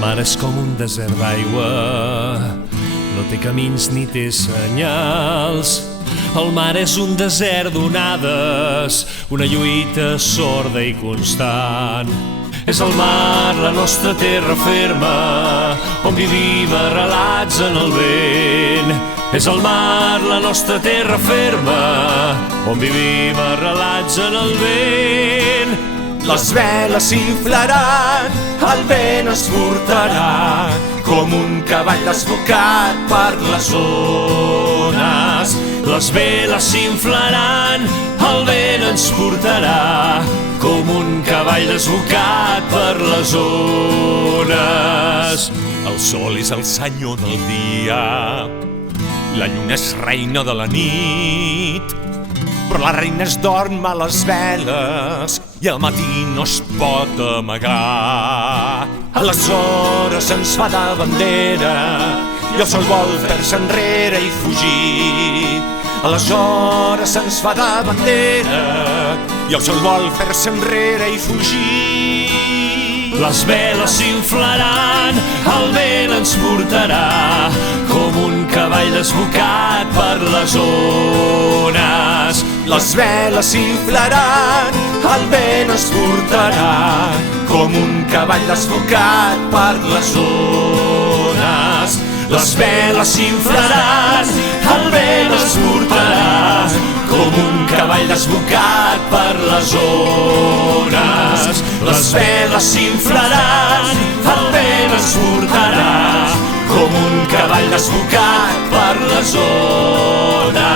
mar és com un desert d'aigua, no té camins ni té senyals. El mar és un desert d'onades, una lluita sorda i constant. És el mar la nostra terra ferma, on vivim arrelats en el vent. És el mar la nostra terra ferma, on vivim arrelats en el vent. Les veles s'inflaran, el vent ens portarà, com un cavall desbocat per les ones. Les veles s'inflaran, el vent ens portarà, com un cavall desbocat per les ones. El sol és el senyor del dia, la lluna és reina de la nit, però la reina es dorm a les veles i al matí no es pot amagar. Aleshores ens fa de bandera i el sol vol fer-se enrere i fugir. Aleshores ens fa de bandera i el sol vol fer-se enrere i fugir. Les veles s'inflaran, el vent ens portarà, com un cavall desbocat per les ones. Les veles s'inflaran, el vent ens portarà, com un cavall desbocat per les ones. Les veles s'inflaran, el vent ens portarà, com un cavall desbocat per les ones. Les veles s'inflaran, el vent ens portarà, com un cavall desbocat per les ones.